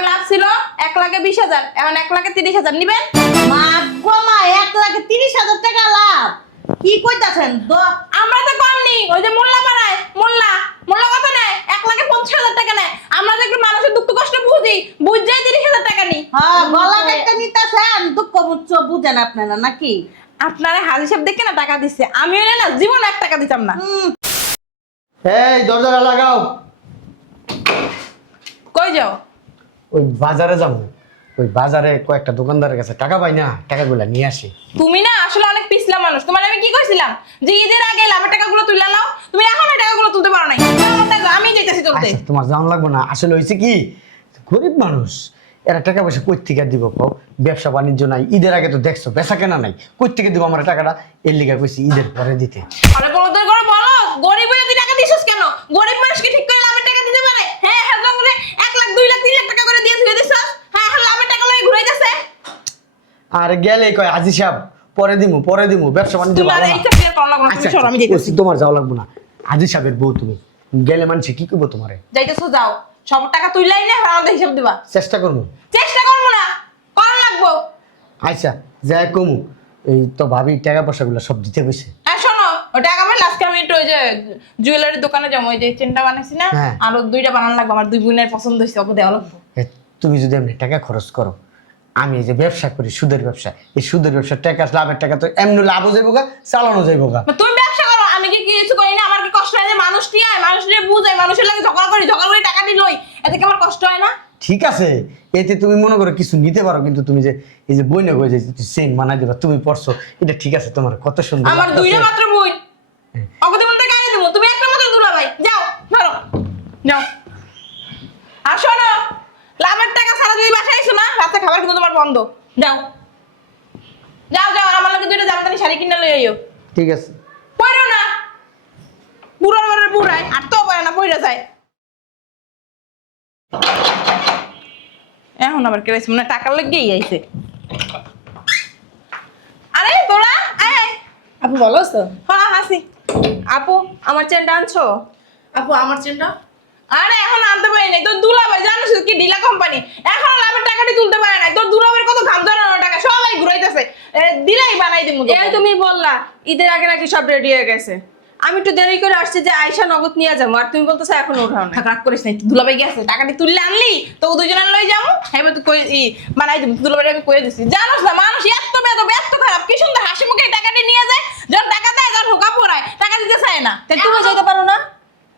আগে লাভ ছিল 1,20,000, এখন 1,30,000 নিবেন। মা গো মা 1,30,000 টাকা লাভ কি কইতাছেন? আমরা তো কম নি, ওই যে মোল্লা পাড়ায় মোল্লা কত নেয়? 1,50,000 টাকা নেয়। আমরা তো একটু মানুষের দুঃখ কষ্ট বুঝাই 30,000 টাকা নি। হ্যাঁ গলা কাটতে নিতাছেন, দুঃখ বুঝছো বুঝেন আপনারা নাকি? আপনারা হাজি সাহেব দেখে না টাকা দিচ্ছে, আমি হলে না জীবন 1 টাকা দিতাম না। এই দরজাটা লাগাও। কই যাও? ওই বাজারে যাবো, ওই বাজারে কয়েকটা দোকানদারের কাছে টাকা পাই না, টাকাগুলো নিয়ে আসি। তুমি না আসলে অনেক পিছলা মানুষ। তোমার আমি কি কইছিলাম যে ঈদের আগে লাভের টাকাগুলো তুলে নাও, তুমি এখন এই টাকাগুলো তুলতে পারো নাই। আমি যাইতেছি তুলতে। আচ্ছা, তোমার জান লাগবে না। আসলে হয়েছে কি, গরিব মানুষ, এরা টাকা পয়সা কই থেকে দিব কও? ব্যবসা বাণিজ্য নাই, ঈদের আগে তো দেখছো বেচা কেনা নাই, কই থেকে দিব আমার টাকাটা? এর লিগা কইছি ঈদের পরে দিতে। আরে বলদের করে বলো, গরিব হয়ে তুই টাকা দিছিস কেন? গরিব মানুষকে ঠিক করে লাভের টাকা দিতে পারে? হ্যাঁ হ্যাঁ, করে 1 লাখ 2 লাখ 3 লাখ টাকা করে দিয়ে ধুয়ে দিছিস। হ্যাঁ হ্যাঁ, লাভের টাকা লয়ে ঘুরাইতেছে। আর গেলে কয় আজি সাহেব পরে দিমু, ব্যবসা বাণিজ্য তুমি আর ভালো না। এইটা ক্লিয়ার করা লাগবে না, তুমি আচ্ছা, সরো, আমি যাইতেছি। তোমার যাওয়া লাগবে না। আজি সাহেবের বউ তুমি, গেলে মানুষে কি করবো তোমারে? যাইতেছো যাও, সব টাকা তুইলাই না, আমাদের হিসাব দিবা। চেষ্টা করবো। চেষ্টা করবো না, করা লাগবো। আচ্ছা যাই কমু, এই তো ভাবি টাকা পয়সাগুলো সব দিতে বসে। হ্যাঁ শোনো, ওটা আগামী আজকে আমি একটু ওই যে জুয়েলারির দোকানে যাবো, ওই যে চেনটা বানাইছি না, হ্যাঁ। আরো 2টা বানানো লাগবে। আমার 2 বোনের পছন্দ হয়েছে, ওকে দেওয়া লাগবে। তুমি যদি এমনি টাকা খরচ করো, আমি এই যে ব্যবসা করি সুদের ব্যবসা, এই সুদের ব্যবসা টাকা লাভের টাকা তো এমনি লাভও যাইব গা, চালানো যাইব গা। তুমি ব্যবসা করো, আমি কি কিছু করি না? আমার কি কষ্ট হয় যে মানুষটি হয়, মানুষের বুঝাই, মানুষের লাগে ঝগড়া করি টাকা দিই লই, এতে কি আমার কষ্ট হয় না? ঠিক আছে, এতে তুমি মনে করো কিছু নিতে পারো, কিন্তু তুমি যে এই যে বই না কই যে সেম বানাই দিবা, তুমি পড়ছো এটা ঠিক আছে, তোমার কত সুন্দর আমার লাগতাছে। 2টা মাত্র বই, অগতি বলতে গায়ে দেবো, তুমি একটা মাত্র দুলা ভাই। যাও ধরো, যাও। আর শোনো, লাভের টাকা ছাড়া যদি বাসায় এসো না, রাতে খাবার কিন্তু তোমার বন্ধ। যাও যাও যাও, আর আমার লাগে 2টা জামদানি শাড়ি কিনে লই আইও। ঠিক আছে। পড়ো না, বুড়ার ঘরের বুড়ায় আর তো পারে না, পড়ে যায়। এখন আবার কেউ মানে টাকার লেগেই আইছে। আরে তোরা আয় আয়। আপু ভালো আছো? হ্যাঁ হাসি। আপু আমার চেনটা আনছো? আপু আমার চেনটা আরে এখন আনতে পারি নাই, তোর দুলাভাই জানিস কি ঢিলা কোম্পানি, এখন লাভের টাকাটি তুলতে পারে নাই। তোর দুলাভাইয়ের কত ঘাম ধরানো টাকা সবাই ঘুরাইতেছে, দিলাই বানাই দিমু। এই তুমি বললা ঈদের আগে নাকি সব রেডি হয়ে গেছে, আমি একটু দেরি করে আসছি যে আয়শা নগদ নিয়ে যাবো, আর তুমি বলতেছো এখন উঠাও না। রাগ করিস নাই, দুলাভাই গেছে টাকাটি তুললে আনলি তো দুজনের লই যাবো। এবার তুই কই বানাই দিমু, দুলাভাই আমি কইয়ে দিছি। জানোস না মানুষ এত এত খারাপ, কি সুন্দর হাসি মুখে টাকাটি নিয়ে যায়, যখন টাকা দেয় যখন ঢোকা পড়ায়, টাকা দিতে চায় না। তা তুমি যেতে পারো না?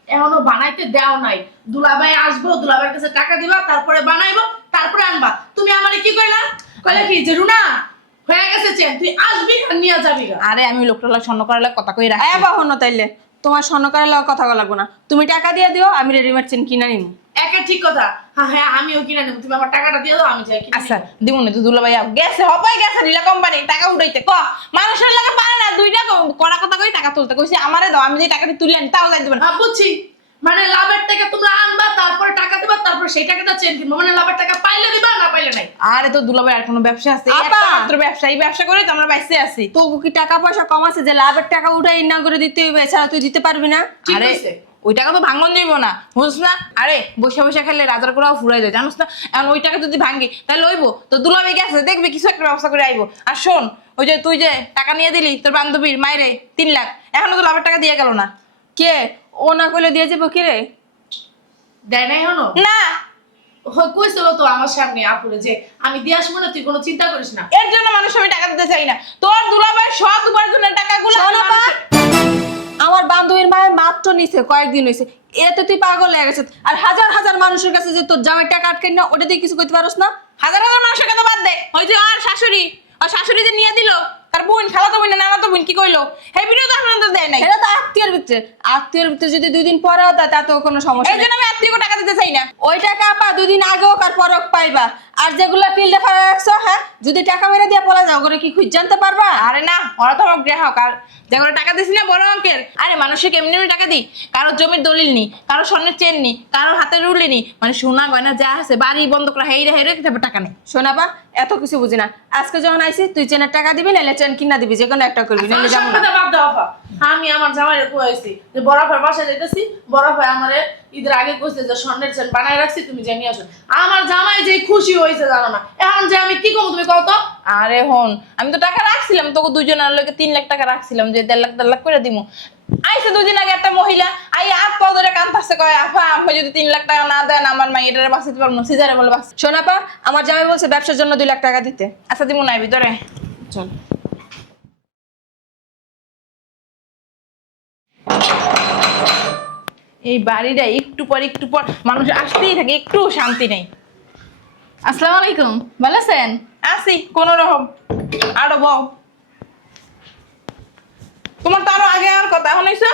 এখনো বানাইতে দেও নাই। দুলাভাই আসবো, দুলাভাইয়ের কাছে টাকা দিবা, তারপরে বানাইবো, তারপরে আনবা। তুমি আমারে কি কইলা? কইলা কি যে রুনা হয়ে গেছে চেন, তুই আসবি আর নিয়ে যাবি গা। আরে আমি লোকটা স্বর্ণ করার কথা কই রাখি। বাহন তাইলে তোমার স্বর্ণকারের লাগে কথা লাগবো না, তুমি টাকা দিয়ে দিও, আমি রেডিমেড চেন কিনে নিব। একা ঠিক কথা। হ্যাঁ হ্যাঁ, আমিও কিনে নেব, তুমি আমার টাকাটা দিয়ে দাও, আমি যাই কিনে আচ্ছা নিবো। দিমু না, তুই দুলাভাই গেছে হপাই গেছে ঢিলা কোম্পানি টাকা উঠাইতে। ক মানুষের লাগে পারে না 2টা করা কথা কই টাকা তুলতে, কইছি আমারে দাও, আমি যে টাকাটি তুলে আনি তাও যাই দিবেন। হ্যাঁ বুঝছি, মানে লাভের টাকা তোমরা আনবা, তারপরে টাকা দিবা, তারপরে সেই টাকাটা চেন কিনবো, মানে লাভের টাকা পাইলে দিবা, না পাইলে নাই। আরে তো দুলাভাই আর কোনো ব্যবসা আছে? এই আপা! একটা মাত্র ব্যবসা, এই ব্যবসা করে তো আমরা বাইসে আছি। তো কি টাকা পয়সা কম আছে যে লাভের টাকা উঠাই না করে দিতে হইবে, এছাড়া তুই দিতে পারবি না? ঠিক আরে কইছে। ওই টাকা তো ভাঙন যাইব না, বুঝছ না? আরে বসে বসে খেলে রাজার কোরাও ফুরাই যায়, জানোস না? এখন ওই টাকা যদি ভাঙি তাহলে লইবো তো দুলাভাই গেছে, দেখবি কিছু একটা ব্যবস্থা করে আইবো। আর শোন, ওই যে তুই যে টাকা নিয়ে দিলি তোর বান্ধবীর মাইরে 3 লাখ, এখনো তো লাভের টাকা দিয়ে গেল না। কে ও না কইলে দিয়ে যাবো কি রে? দেয় নাই এখনো? না, কইছিল তো আমার সামনে আপুরে যে আমি দিয়ে আসবো না, তুই কোনো চিন্তা করিস না। এর জন্য মানুষ আমি টাকা দিতে চাই না। তোর দুলাভাই সৎ উপার্জনের টাকাগুলো শোনো বা, আমার বান্ধবীর মায়ের মাত্র নিছে কয়েকদিন হয়েছে, এতে তুই পাগল হয়ে গেছে। আর হাজার হাজার মানুষের কাছে যে তোর জামাই টাকা আটকে না, ওটা দিয়ে কিছু করতে পারোস না? হাজার হাজার মানুষের কথা বাদ দে, ওই যে আর শাশুড়ি যে নিয়ে দিল, তার বোন খালাতো বোন না নানাতো বোন কি কইলো, এই ভিডিও তো আপনাদের দেয় নাই। এটা তো আত্মীয়ের ভিতরে যদি 2 দিন পরেও দেয় তাতেও কোনো সমস্যা এই নেই। জন্য আমি আত্মীয়কে টাকা দিতে চাই না। ওই টাকা আপা 2 দিন আগেও কার পরক পাইবা। আর যেগুলো ফিল্ডে ফেলে রাখছো, হ্যাঁ যদি টাকা মেরে দিয়ে পলা যাও করে কি খুঁজ জানতে পারবা? আরে না, ওরা তো আমার গ্রাহক। আর যেগুলো টাকা দিছি না বড় অঙ্কের, আরে মানুষকে এমনি এমনি টাকা দিই, কারো জমির দলিল নি, কারো স্বর্ণের চেন নি, কারো হাতের রুলি নি, মানে সোনা গয়না যা আছে বাড়ি বন্ধক রাখা হেরে হেরে তারপর টাকা নেই। শোনাবা, এত কিছু বুঝি না। আজকে যখন আইছি তুই চেনের টাকা দিবি, নাহলে চেন কিনা দিবি, যে কোনো একটা করবি, নাহলে সব যাবো না। কথা বাদ দাও আপা। আমি আমার জামাইরে কইছি যে বড় ভাই বাসায় যাইতেছি, বড় ভাই আমারে ঈদের আগে কইছে যে স্বর্ণের চেন বানায় রাখছি, তুমি জানিয়ে আসো। আমার জামাই যে যে খুশি হয়েছে জানো না, এখন যে আমি কি করবো তুমি কত? আরে হন, আমি তো টাকা রাখছিলাম তোকে দুজনের লগে 3 লাখ টাকা রাখছিলাম যে 1.5 লাখ করে দিমু। আইসে 2 দিন আগে একটা মহিলা আই হাত পা ধরে কাঁদতেছে, কয় আফা আপনি যদি 3 লাখ টাকা না দেন আমার মা এটারে বাঁচাতে পারবো না, সিজারে বলে বাঁচ। শোনাপা, আমার জামাই বলছে ব্যবসার জন্য 2 লাখ টাকা দিতে। আচ্ছা দিমু নাই ভিতরে চল। এই বাড়িটা একটু পর মানুষ আসতেই থাকে, একটু শান্তি নেই। আসসালামু আলাইকুম, ভালো আছেন? আসি কোন রকম। আরো বউ, তোমার তো আরো আগে আর কথা, এখন হইছো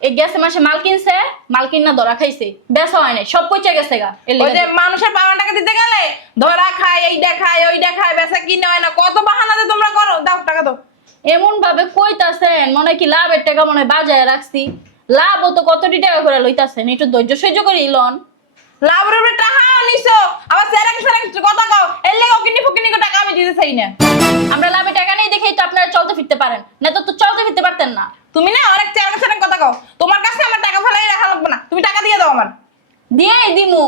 এই গেছে মাসে মাল কিনছে, মাল কিনা ধরা খাইছে, বেচা হয় নাই, সব পচে গেছে গা। ওই যে মানুষের 12 টাকা দিতে গেলে ধরা খায়, এইটা খায় ওইটা খায়, বেচা কিনে হয় না, কত বাহানা যে তোমরা করো। দাও টাকা দাও। এমন ভাবে কইতাছেন মনে হয় কি লাভের টাকা মনে হয় বাজায় রাখছি। লাভও তো কতটি টাকা করে লইতাছেন, একটু ধৈর্য সহ্য করে লন। লাভের উপরে টাকা নিছো, আবার সেরাং কথা কও, এর লেগে কিনি ফুকিনি টাকা আমি দিতে চাই না। আমরা লাভে টাকা নেই দেখেই তো আপনারা চলতে ফিরতে পারেন, না তো চলতে ফিরতে পারতেন না। তুমি না অনেক সেরাং কথা কও, তোমার কাছে আমার টাকা ফেলাই রাখা লাগবে না, তুমি টাকা দিয়ে দাও আমার। দিয়েই দিমু,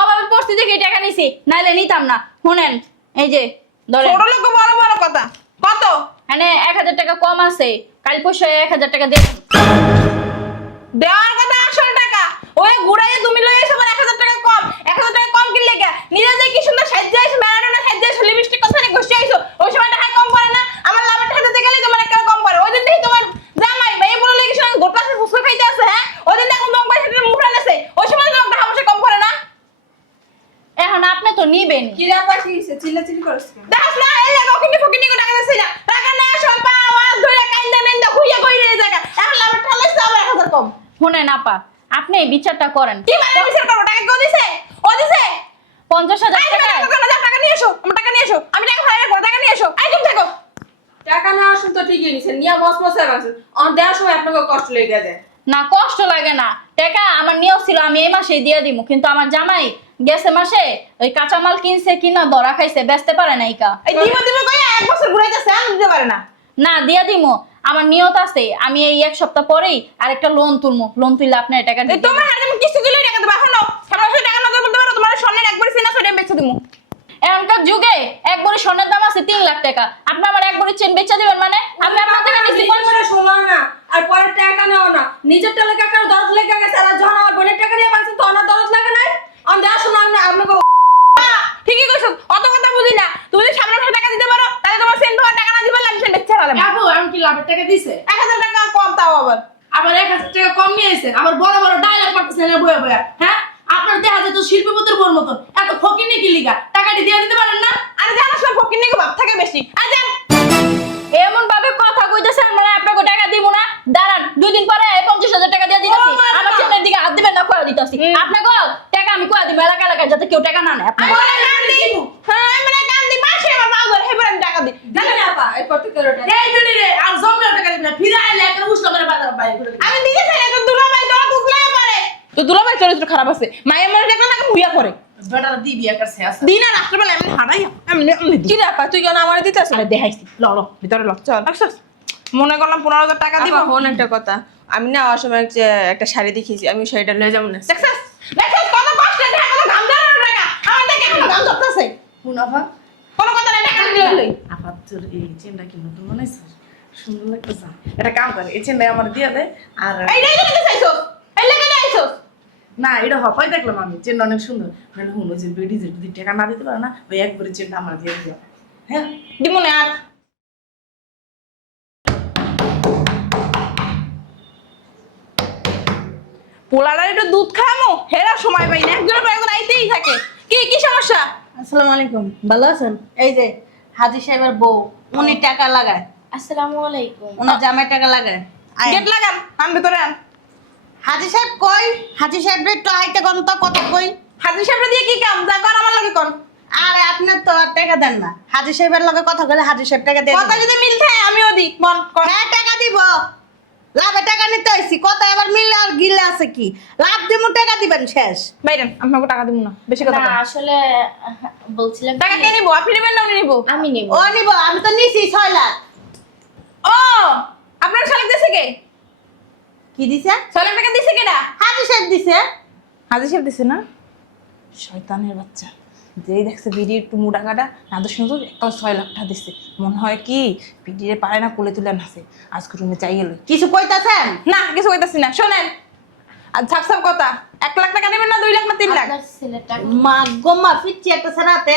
অভাবে পড়ছি দেখে টাকা নিছি, নাইলে নিতাম না। শুনেন এই যে ধরেন, ছোট লোক বড় বড় কথা কত মানে 1000 টাকা কম আছে, কাল পরশু 1000 টাকা দিয়ে দেওয়ার কথা। আসল টাকা ওই ঘুরাইয়ে তুমি লই এসে আমার 1000 টাকা কম, 1000 টাকা কম কিনলে কে? নিজে যে কি সুন্দর সাজ্জা আইছো, ম্যারাডোনা সাজ্জা আইছো, লিপস্টিক কথা নিয়ে ঘষে আইছো, ওই সময় টাকা কম পড়ে না? আমার লাভের টাকা দিতে গেলে তোমার একটা কম পড়ে। ওই দিন দেখি তোমার জামাই মেয়ে বলে লেগে সঙ্গে গোটাসে ফুসফুস খাইতে আছে। হ্যাঁ, ওই দিন দেখো তোমার পয়সা মুখ রানেছে, ওই সময় তোমার টাকা পয়সা কম পড়ে না? এখন আপনি তো নিবেন। কি রে আপা, কি হইছে? চিল্লাচিল্লি করছ কেন? দেখছ না এই লাগো কিনি ফুকিনি টাকা দিছিস না, টাকা না সব পাওয়া ধরে কাইন্দা নেন্দা খুইয়া কইরে এই জায়গা। এখন লাভের টাকা লইছে আবার 1000 কম। শুনেন আপা, আপনি এই বিচারটা করেন। কি মানে বিচার করব? টাকা কেউ দিছে? ও দিছে? 50,000 আই টাকা তুমি টাকা নিয়ে এসো, আমার টাকা নিয়ে এসো, আমি টাকা ফাইল করব, টাকা নিয়ে এসো। আই তুমি থাকো। টাকা না আসুন তো ঠিকই নিছেন, নিয়া বস বসে রাখছেন। অন দেওয়ার সময় আপনাকে কষ্ট লেগে যায়। না, কষ্ট লাগে না। টাকা আমার নিয়ম ছিল আমি এই মাসেই দিয়ে দিব, কিন্তু আমার জামাই গেছে মাসে ওই কাঁচামাল কিনছে, কিনা ধরা খাইছে, বেচতে পারে না। ইকা এই দিমা কইয়া এক বছর ঘুরাইতেছে, আমি দিতে পারে না। না দিয়া দিমু, আমার নিয়ত আছে আমি এই 1 সপ্তাহ পরেই আরেকটা লোন তুলমু, লোন তুললে আপনার টাকা এই দিতে তোমার হাতে আমি কিস্তি দিলেই টাকা দেব। এখন নাও, সামনে মাসে টাকা না দিলে বলতে পারো তোমার স্বর্ণের একবার সিনা সেটা বেচে দিমু। এখনকার যুগে এক ভরি স্বর্ণের দাম আছে 3 লাখ টাকা। আপনি আমার এক ভরি চেন বেচে দিবেন মানে? আমি আপনার থেকে নিছি 50। শোনো না, আর পরে টাকা নাও না, নিজের টাকা কাকার 10 লেগে গেছে, আর যখন আমার বোনের টাকা নিয়ে পাচ্ছেন তো আমার 10 লাগে নাই। অন দেওয়ার সময় আপনাকে ঠিকই কইছো, অত কথা বুঝি না। তুমি যদি সামনে মাসে টাকা দিতে পারো তাহলে তোমার সেন্ট ভাবে টাকা না দিবে, আমি সেন্ট বেচে রাখলাম। আপু এখন কি লাভের টাকা দিছে? 1000 টাকা কম তাও আবার। আবার 1000 টাকা কম নিয়ে এসে আবার বড় বড় ডায়লগ মারতেছেন বয়া বয়া। হ্যাঁ, আপনার দেখা যায় তো শিল্পপতির বোর মতন, এত ফকিনি কি লিগা? টাকাটি দিয়ে দিতে পারেন না? আরে জানো সব ফকির নিকে ভাব থাকে বেশি। আর জান এমন ভাবে কথা কইতেছেন মানে আপনাকে টাকা দিব না। দাঁড়ান, 2 দিন পরে 50,000 টাকা দিয়ে দিতেছি। আমার চেনের দিকে হাত দিবেন না, কয়া দিতেছি। আপনাকে টাকা আমি কয়া দিব এলাকায় যাতে কেউ টাকা না নেয়। আপনার বলে কান্দি, হ্যাঁ আমি মানে কান্দি পাশে আমার বাবার হেবার আমি টাকা দিই। জানেন আপা এরপর থেকে ওটা এই জুনি রে আর জমলে টাকা দিবেন না, ফিরে আইলে একটা উষ্ণ করে বাজার বাইরে করে দিবেন। আমি দিতে চাই না, তো দুলাভাই তোরা তুকলাই পারে। তো দুলাভাই চরিত্র খারাপ আছে, মায়ের মনে দেখলে না ভুইয়া করে। বেটারা দি বিয়া করছে আছে। দিন আর রাত্রেবেলা এমনি হারাই এমনি কি রে আপা, তুই কেন আমারে দিতেছ? আরে দেখাইছি, ল ল ভিতরে ল চল। দেখছস মনে করলাম 15,000 টাকা দিব। আপা হন একটা কথা, আমি না আসার সময় একটা শাড়ি দেখিয়েছি, আমি শাড়িটা লয়ে যাবো না। দেখছস দেখছস কত কষ্ট দেখা কোনো ঘাম ধরার টাকা, আমার টাকা এখনো ঘাম ধরতেছে। মুনাফা কোনো কথা নাই, টাকা দিলে লই। আপাত তোর এই চেনটা কি নতুন বানাইছিস? সুন্দর লাগতেছে। এটা কাম করে, এই চেনটা আমার দিয়ে দে। আর এইটাই তো নিতে চাইছস, এই লেগে যাইছস। না, এটা হপাই দেখলাম আমি, চেনটা অনেক সুন্দর। মানে হুনো যে বেডি যে যদি টাকা না দিতে পারে না, ওই একবারে চেনটা আমার দিয়ে দিও। হ্যাঁ, দিমুনে আর পোলারা একটু দুধ খামো, হেরা সময় পাই না, একজনের পর একজন আইতেই থাকে। কি কি সমস্যা? আসসালামু আলাইকুম, ভালো আছেন? এই যে হাজি সাহেবের বউ, উনি টাকা লাগায়, আসসালামু আলাইকুম। ওনার জামাই টাকা লাগায়। আয়। গেট লাগান, আন ভিতরে আন। হাজি সাহেব কই? হাজি সাহেব একটু আইতে কোন তো কথা কই। হাজির সাহেব দিয়ে কি কাম? যা কর আমার লগে কর। আরে আপনার তো আর টাকা দেন না, হাজি সাহেবের লগে কথা কইলে হাজি সাহেব টাকা দিয়ে কথা দিবে। যদি মিল থাকে আমিও দিই, মন কর। হ্যাঁ টাকা দিব, লাভে টাকা নিতে হইছি, কথা এবার মিলে আর গিলে আছে কি? লাভ দিমু টাকা দিবেন শেষ। বাইরেন, আপনাকে টাকা দিব না, বেশি কথা না বলেন। আসলে বলছিলাম টাকা কি, কে নিব? আপনি নেবেন না উনি নিব? আমি নিব। ও নিব, আমি তো নিছি 6 লাখ। ও আপনার শালিক দিছে কে? কি দিছে? 6 লাখ টাকা দিছে কেডা? হাজি সাহেব দিছে। হাজির সাহেব দিছে না? শয়তানের বাচ্চা। যেই দেখছে বিড়ি একটু মোটা কাটা নাদুস নজর একটা 6 লাখ টাকা দিচ্ছে মনে হয় কি বিড়িরে পারে না কোলে তুলে নাছে আজকে রুমে চাই গেল কিছু কইতাছেন? না কিছু কইতাছি না শোনেন আর ছাপ কথা 1 লাখ টাকা নেবেন না 2 লাখ না 3 লাখ আপনার ছেলের টাকা মা গো মা ফিরছি একটা সারাতে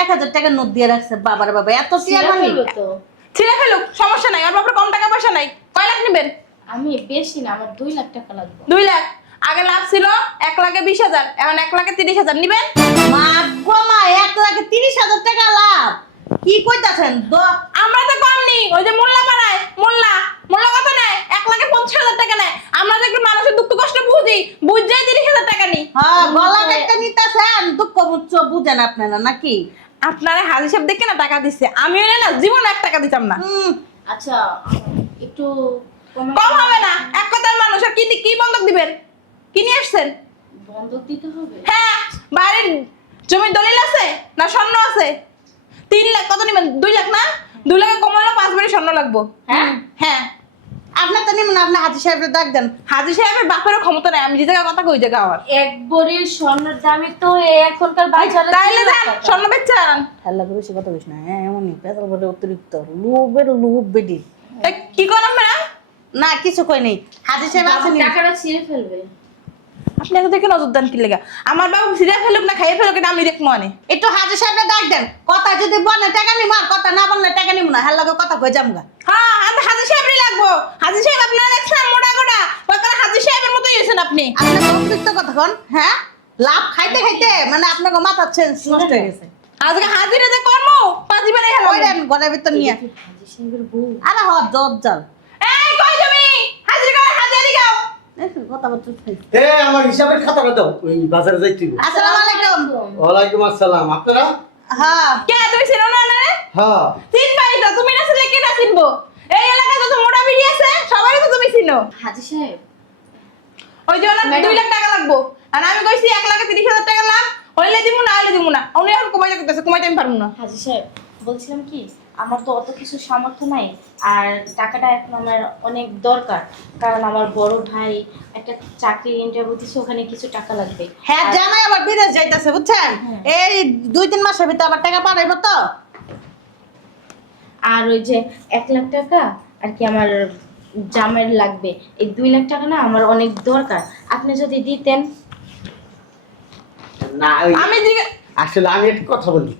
1000 টাকা নোট দিয়ে রাখছে বাবার বাবা এত টিয়া মানি ছিল তো। ছিঁড়ে ফেলুক সমস্যা নাই আর বাপরে কম টাকা পয়সা নাই কয় লাখ নেবেন আমি বেশি না, আমার 2 লাখ টাকা লাগবে। 2 লাখ আগে লাভ ছিল 1,20,000 এখন 1,30,000 নিবেন মা গো মা 1,30,000 টাকা লাভ কি কইতাছেন? আমরা তো কম নি ওই যে মোল্লা পাড়ায় মোল্লা কত নেয় 1,50,000 টাকা নেয় আমরা তো একটু মানুষের দুঃখ কষ্ট বুঝাই 30,000 টাকা নি হ্যাঁ গলা কেটে নিতাছেন দুঃখ মুচ্ছ বুঝেন আপনারা নাকি? আপনারা হাজি সাহেব দেখে না টাকা দিচ্ছে আমি হলে না জীবন 1 টাকা দিতাম না আচ্ছা একটু কমে কম হবে না এক কথার মানুষ আর কি বন্ধক দিবেন কি নিয়ে আসছেন বন্ধক দিতে হবে। হ্যাঁ বাড়ির জমির দলিল আছে না স্বর্ণ আছে 3 লাখ কত নিবেন 2 লাখ না 2 লাখে কম হলো 5 বাড়ি স্বর্ণ লাগবো হ্যাঁ হ্যাঁ আপনার তো নিবেন আপনি হাজি সাহেবের ডাক দেন। হাজি সাহেবের বাপেরও ক্ষমতা নাই আমি যে জায়গায় কথা কই জায়গা আমার এক ভরির স্বর্ণের দামই তো এখনকার বাজারে তাইলে 3 লাখ যান টাকা। স্বর্ণ বেচান আল্লাহ বেশি কথা বলিস না হ্যাঁ এমনই পেছাল বলে অতিরিক্ত লোভের লোভ বেডি কি করেন আপনারা না কিছু কই নেই হাজি সাহেব বাবা আসেনি টাকাটা ছিঁড়ে ফেলবে। আপনি এত দেখে নজর দেন কি লেগা আমার বাবু সিরিয়া ফেলুক না খাইয়ে ফেলুক এটা আমি দেখবো আনে একটু হাজি সাহেবের ডাক দেন কথা যদি বলে টাকা নিব আর কথা না বললে টাকা নিব না হ্যাঁ লগে কথা কই যামগা। হ্যাঁ হাজি সাহেবই লাগবো হাজি সাহেব আপনারা দেখছেন মোটা গোটা ওখানে হাজি সাহেবের মতোই হয়েছেন আপনি আপনি অতিরিক্ত কথা কন হ্যাঁ লাভ খাইতে খাইতে মানে আপনাকে মাথা চেঞ্জ নষ্ট হয়ে গেছে। আজকে হাজিরে যে কর্ম পাঁচি বেড়ে গেল ওই দেন ঘরের ভিতর নিয়ে হাজি সাহেবের বউ। আরে হ জব জাল এই কই তুমি হাজির করে হাজিরি গাও কথা বলতে এ আমার হিসাবের খাতাটা দাও ওই বাজারে যাইতে হবে। আসসালামু আলাইকুম। ওয়ালাইকুম আসসালাম আপনারা হ্যাঁ কে তুমি চিনো না না হ্যাঁ চিনবাই তো তুমি না চিনলে কে না চিনবো এই এলাকায় যত মোটা বিড়ি আছে সবাই তো তুমি চিনো হাজি সাহেব ওই যে ওনার 2 লাখ টাকা লাগবো আর আমি কইছি 1,30,000 টাকা লাভ হইলে দিমু না হইলে দিমু না উনি এখন কমাইতে করতেছে কমাইতে আমি পারবো না হাজি সাহেব বলছিলাম কি আমার তো অত কিছু সামর্থ্য নাই আর টাকাটা এখন আমার অনেক দরকার কারণ আমার বড় ভাই একটা চাকরির ইন্টারভিউ দিচ্ছে ওখানে কিছু টাকা লাগবে। হ্যাঁ জামাই আবার বিদেশ যাইতাছে বুঝছেন এই 2-3 মাসের ভিতর আবার টাকা পাঠাইবো তো। আর ওই যে 1 লাখ টাকা আর কি আমার জামাইয়ের লাগবে এই 2 লাখ টাকা না আমার অনেক দরকার আপনি যদি দিতেন। না ওই আমি আসলে আমি একটা কথা বলি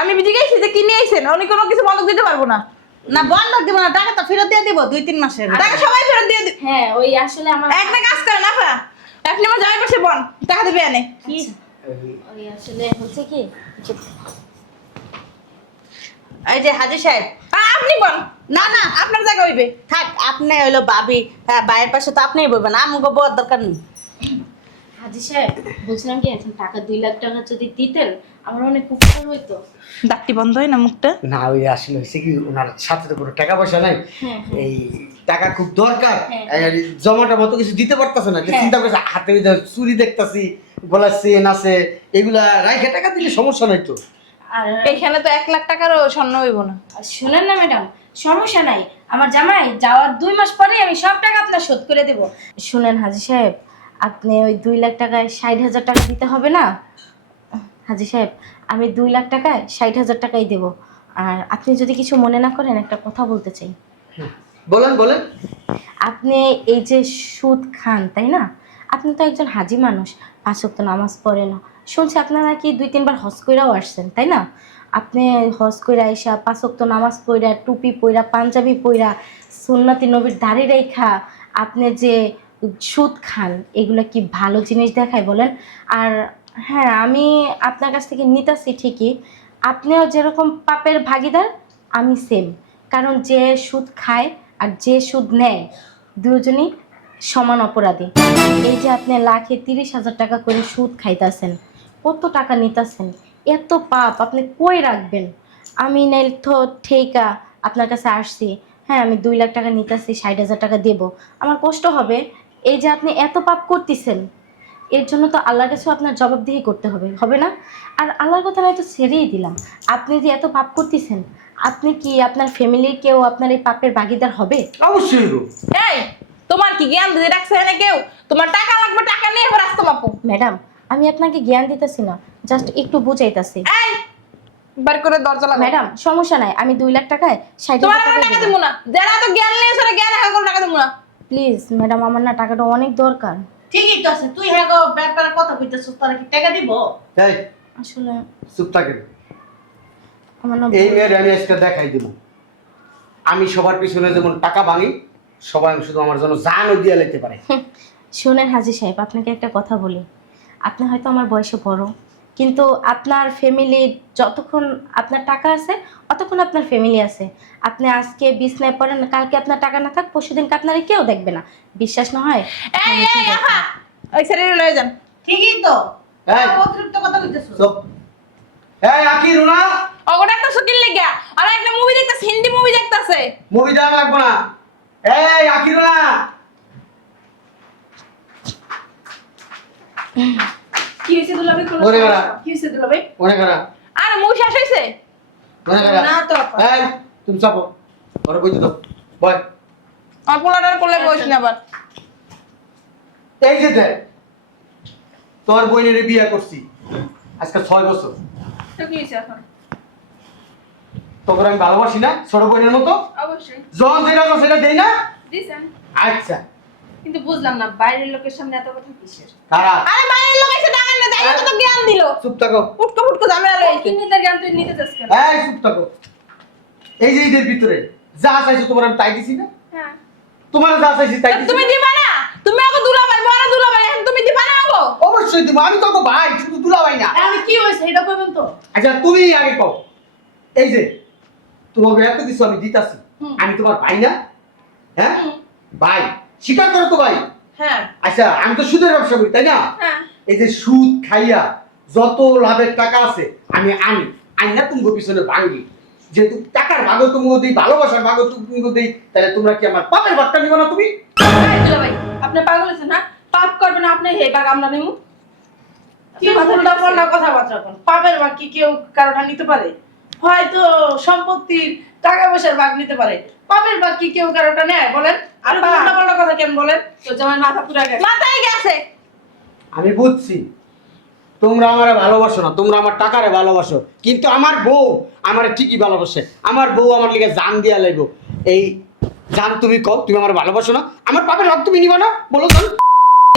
আমি জিজ্ঞাসি যে কি নিয়ে আইছেন উনি কোনো কিছু বন্ধক দিতে পারবো না না বন্ধক দিব না টাকা তো ফেরত দিয়ে দিব 2-3 মাসের ভিতর। টাকা সবাই ফেরত দিয়ে দিবে হ্যাঁ ওই আসলে আমার একটা কাজ করেন আপা আপনি আমার জামাই পাশে বন টাকা দিবে আনে কি ওই আসলে হচ্ছে কি যে এই যে হাজি সাহেব আপনি বন না না আপনার জায়গা হইবে থাক আপনি হইলো ভাবি হ্যাঁ ভাইয়ের পাশে তো আপনিই বলবেন আমাকে বলার দরকার নেই। হাজি সাহেব বলছিলাম কি এখন টাকা 2 লাখ টাকা যদি দিতেন আমার অনেক উপকার হইতো। দাঁতটি বন্ধ হয় না মুখটা না ওই আসলে হয়েছে কি ওনার সাথে তো কোনো টাকা পয়সা নাই হ্যাঁ, এই টাকা খুব দরকার হ্যাঁ। এই জমাটা মতো কিছু দিতে পারতেছে না হ্যাঁ। চিন্তা করছে হাতে ওই যে চুরি দেখতাছি গলার চেন আছে এগুলা রাইখে টাকা দিলে সমস্যা নাই তো আর এইখানে তো 1 লাখ টাকারও স্বর্ণ হইব না শুনেন না ম্যাডাম সমস্যা নাই আমার জামাই যাওয়ার 2 মাস পরেই আমি সব টাকা আপনার শোধ করে দেব। শুনেন হাজি সাহেব আপনি ওই 2 লাখ টাকায় 60,000 টাকা দিতে হবে না। হাজি সাহেব আমি 2 লাখ টাকায় 60,000 টাকাই দেব। আর আপনি যদি কিছু মনে না করেন একটা কথা বলতে চাই। বলেন বলেন আপনি এই যে সুদ খান তাই না আপনি তো একজন হাজি মানুষ 5 ওয়াক্ত নামাজ পড়েন শুনছি আপনারা নাকি 2-3 বার হজ কইরাও আসছেন তাই না আপনি হজ কইরা আইসা 5 ওয়াক্ত নামাজ পড়া টুপি পরা পাঞ্জাবি পরা সুন্নতি নবীর দাড়ি রেখা আপনি যে সুদ খান এগুলো কি ভালো জিনিস দেখায় বলেন। আর হ্যাঁ আমি আপনার কাছ থেকে নিতাছি ঠিকই আপনিও যেরকম পাপের ভাগিদার আমি সেম কারণ যে সুদ খায় আর যে সুদ নেয় দুজনই সমান অপরাধী। এই যে আপনি লাখে 30,000 টাকা করে সুদ খাইতেছেন কত টাকা নিতেছেন এত পাপ আপনি কই রাখবেন। আমি নাইল তো ঠেকা আপনার কাছে আসছি হ্যাঁ আমি 2 লাখ টাকা নিতেছি 60,000 টাকা দেব আমার কষ্ট হবে এই যে আপনি এত পাপ করতেছেন এর জন্য তো আল্লাহর কাছে আপনার জবাবদিহি করতে হবে হবে না। আর আল্লাহর কথা নয়তো ছেড়েই দিলাম আপনি যে এত পাপ করতেছেন আপনি কি আপনার ফ্যামিলির কেউ আপনার এই পাপের ভাগিদার হবে? অবশ্যই গো। এই তোমার কি জ্ঞান দিয়ে রাখছে না কেউ তোমার টাকা লাগবে টাকা নিয়ে এবার রাস্তা মাপো। ম্যাডাম আমি আপনাকে জ্ঞান দিতেছি না, জাস্ট একটু বুঝাইতাছি। এই বার করে দরজা লাগা ম্যাডাম সমস্যা নাই, আমি 2 লাখ টাকায় 60 তোমার হাজার আমি টাকা টাকা দেব। দেবো না, যারা তো জ্ঞান নেই সেটা জ্ঞান হাকা করে টাকা দেবো না। প্লিজ ম্যাডাম, আমার না টাকাটা অনেক দরকার। ঠিকই তো আছে, তুই হ্যাঁ গো ব্যাপারে কথা কইতেছিস, তোরা কি টাকা দিব? এই আসলে চুপ থাকেন। আমার না এই মেয়ের আমি আজকে দেখাই দিব। আমি সবার পিছনে যেমন টাকা ভাঙি, সবাই শুধু আমার জন্য জানও দিয়ে লাইতে পারে। শুনেন হাজি সাহেব, আপনাকে একটা কথা বলি। আপনি হয়তো আমার বয়সে বড়, কিন্তু আপনার ফ্যামিলি যতক্ষণ আপনার টাকা আছে অতক্ষণ আপনার ফ্যামিলি আছে। আপনি আজকে বিছনায় পড়েন, কালকে আপনার টাকা না থাক, পরশুদিনকে আপনারা কেউ দেখবে না। বিশ্বাস না হয় এই এই আহা ওই ছেড়ে লয়ে যান। ঠিকই তো, এই। অতিরিক্ত কথা কইতেছিস। চুপ। এই আকি রুনা, ওটা একটা শুকিল লেগা আর একটা মুভি দেখতাছে, হিন্দি মুভি দেখতাছে। মুভি দেখা লাগবে না। এই আকি রুনা, কি হয়েছে দুলাভাই? কোনো ওরে বাবা। সমস্যা? কি হয়েছে দুলাভাই? মনে করা আর মুভি শেষ হইছে? মনে করা। না তো আপা। এই তুমি চাপো, ওরে কইতে দাও। বয়। আমার পোলাটার কোলে বসি না আবার। এই যে দেখ, তোর বোনের বিয়ে করছি আজকে 6 বছর। তো কি হয়েছে এখন? তোকে আমি ভালোবাসি না ছোট বোনের মতো? অবশ্যই যখন যেটা তো সেটা দেই না। দিছেন, আচ্ছা কিন্তু বুঝলাম না বাইরের লোকের সামনে এত কথা কিসের? তারা আরে বাইরের লোক এসে টাকা না দেয়, তো জ্ঞান দিল। চুপ থাকো। উটকো ফুটকো ঝামেলা লইছে। কিন্নিদের জ্ঞান তুই নিতে চাস কেন? এই চুপ থাকো। এই যে ঈদের ভিতরে যা চাইছো তোমার আমি তাই দিছি না? হ্যাঁ, তোমার যা চাইছি তাই দিছি। তুমি দিবা না? তুমি আগে দুলাভাই, বড় দুলাভাই, এখন তুমি দিবা না আগো? অবশ্যই দিব, আমি তোকে ভাই, শুধু দুলাভাই না। আমি কি হয়েছে এটা কইবেন তো? আচ্ছা তুমি আগে কও, এই যে তোমাকে এত কিছু আমি দিতাছি, আমি তোমার ভাই না? হ্যাঁ ভাই, স্বীকার করো তো ভাই। হ্যাঁ আচ্ছা আমি তো সুদের ব্যবসা করি তাই না? হ্যাঁ। এই যে সুদ খাইয়া যত লাভের টাকা আছে আমি আনি না তুমি পিছনে ভাঙি। যেহেতু টাকার ভাগও তুমি দিই, ভালোবাসার ভাগও তুমি দিই, তাহলে তোমরা কি আমার পাপের ভাগটা নিবে না তুমি? এই দুলাভাই, আপনি পাগল হয়েছেন না? পাপ করবেন আপনি, হে বাগ আমরা নেমু। কি উল্টা পাল্টা কথাবার্তা বল। পাপের ভাগ কি কেউ কারোটা নিতে পারে? হয়তো সম্পত্তির টাকা পয়সার ভাগ নিতে পারে, পাপের ভাগ কি কেউ কারোটা নেয় বলেন? আর উল্টা পাল্টা কথা কেন বলেন? তো যেমন মাথা পুরা গেছে। মাথায় গেছে। আমি বুঝছি তোমরা আমারে ভালোবাসো না, তোমরা আমার টাকারে ভালোবাসো, কিন্তু আমার বউ আমারে ঠিকই ভালোবাসে। আমার বউ আমার লিগে জান দিয়া লাগবো। এই জান তুমি কও, তুমি আমার ভালোবাসো না? আমার পাপের ভাগ তুমি নিবা না? বলো জান।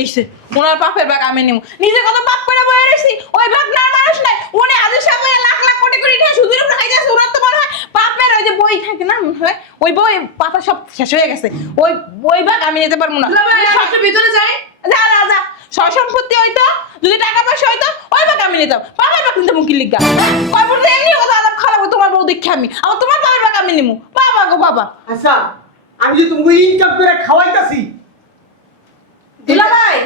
এসে ওনার পাপের ভাগ আমি নিমু। নিজে কত পাপ করে বয়ে রইছি, ওই ভাগ না মানুষ নাই। উনি আজের সামনে লাখ লাখ কোটি কোটি টাকা সুদের উপর খাইতেছে। ওনার তো মনে হয় পাপের ওই যে বই থাকে না, মনে হয় ওই বই পাতা সব শেষ হয়ে গেছে। ওই ভাগ আমি নিতে পারবো না। দুলাভাই, আমি একটু ভিতরে যাই। যা যা যা, সয় সম্পত্তি হইতো, যদি টাকা পয়সা হইতো ওই ভাগ আমি নিতাম। পাপের ভাগ নিতে মুকির লিগা কয় বলতে এমনি কথা আলাপ খারাপ তোমার বউ দেখে আমি, আমার তোমার পাপের ভাগ আমি নিমু। বাবা গো বাবা। আচ্ছা আমি যে তোমাকে ইনকাম করে খাওয়াইতাছি, দুলাভাই,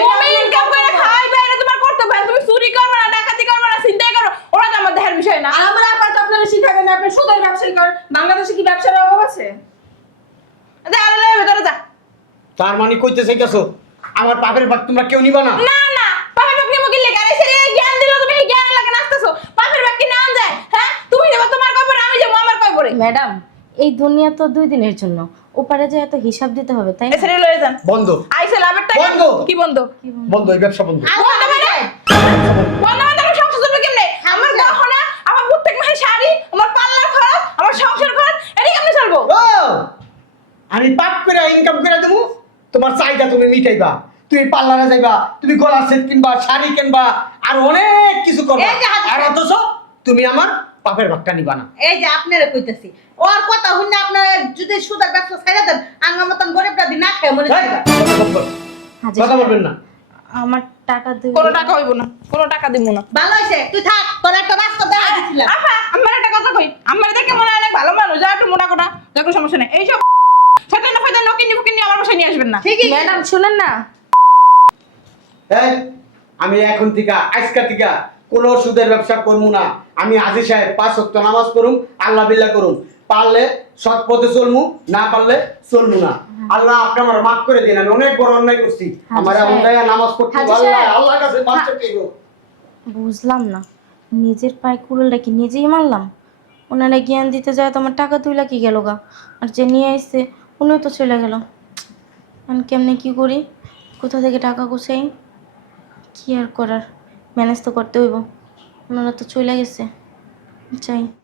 তুমি ইনকাম করে খাওয়াইবে, এটা তোমার কর্তব্য। তুমি চুরি করবে না, ডাকাতি করবে না, চিন্তাই করো, ওরা তো আমার দেহের বিষয় না। আমরা আপাতত আপনারা শিখাবেন না, আপনি সুদের ব্যবসায়ী করেন। বাংলাদেশে কি ব্যবসার অভাব আছে? যা আরে ভেতরে যা। তার মানে কইতে চাইতাছো আমার পাপের ভাগ তোমরা কেউ নিবা না? না না, পাপের ভাগ নিমু কি লেগে? আরে সেরে জ্ঞান দিল, তুমি এই জ্ঞান লাগে নাচতেছো। পাপের ভাগ কি না যায়? হ্যাঁ তুমি দেবা তোমার কয় পরে, আমি যাবো আমার কয় পরে। ম্যাডাম, এই দুনিয়া তো 2 দিনের জন্য, ওপারে যে এত হিসাব দিতে হবে তাই না? এসে লয়ে যান। বন্ধ আইছে লাভের টাকা বন্ধ। কি বন্ধ? বন্ধ, এই ব্যবসা বন্ধ। বন্ধ মানে? বন্ধ মানে আমার সংসার চলবে কেমনে? আমার গহনা, আমার প্রত্যেক মাসে শাড়ি, আমার পার্লার খরচ, আমার সংসার খরচ, এটি কেমনে চলবো? ও, আমি পাপ করে ইনকাম করে দেবো, তোমার চাহিদা তুমি মিটাইবা। তুমি পার্লারে যাইবা, তুমি গলার সেট কিনবা, শাড়ি কিনবা, আর অনেক কিছু করবা। এই যে হাতে- আর অথচ তুমি আমার পাপের ভাগটা নিবা না। এই যে আপনারা কইতেছি, ওর কথা শুনে আপনারা যদি সুদের ব্যবসা ছেড়ে দেন, আমার মতন গরিবরা দিন না খেয়ে মরে এই, যাবে। হাজি কথা সাহেব, বলবেন না। আমার টাকা দিন। কোনো টাকা হইব না, কোনো টাকা দিব না। ভালো হয়েছে, তুই থাক, তোর একটা রাস্তা দেখা দিছিলাম। আহা, আমার একটা কথা কই, আমার দেখে মনে হয় অনেক ভালো মানুষ, যা একটু মোটা কোটা, যা কোনো সমস্যা নেই। এইসব শয়তান ফায়তান নকিনি ফুকিনি আমার বাসায় নিয়ে আসবেন না। ঠিকই ম্যাডাম শুনেন না, এই, আমি এখন থেকে আজকা থেকে কোনো সুদের ব্যবসা করবো না। আমি হাজী সাহেব 5 ওয়াক্ত নামাজ পড়ুম, আল্লাহ বিল্লাহ করুম। পারলে সৎ পথে চলমু, না পারলে চলমু না। আল্লাহ আপনি আমার মাফ করে দিন, আমি অনেক বড় অন্যায় করছি। আমার এমন জায়গায় নামাজ পড়তে হাজী ভালো লাগে, সাহেব। আল্লাহর কাছে মাফ চাইতে গো। বুঝলাম না, নিজের পায়ে কুড়ালটা কি নিজেই মারলাম? ওনারা জ্ঞান দিতে যায় তোমার টাকা 2 লাখ গেল গা, আর যে নিয়ে আসছে উনিও তো চলে গেল। আমি কেমনে কি করি, কোথা থেকে টাকা গুছাই? কি আর করার, ম্যানেজ তো করতে হইব। ওনারা তো চলে গেছে। যাই।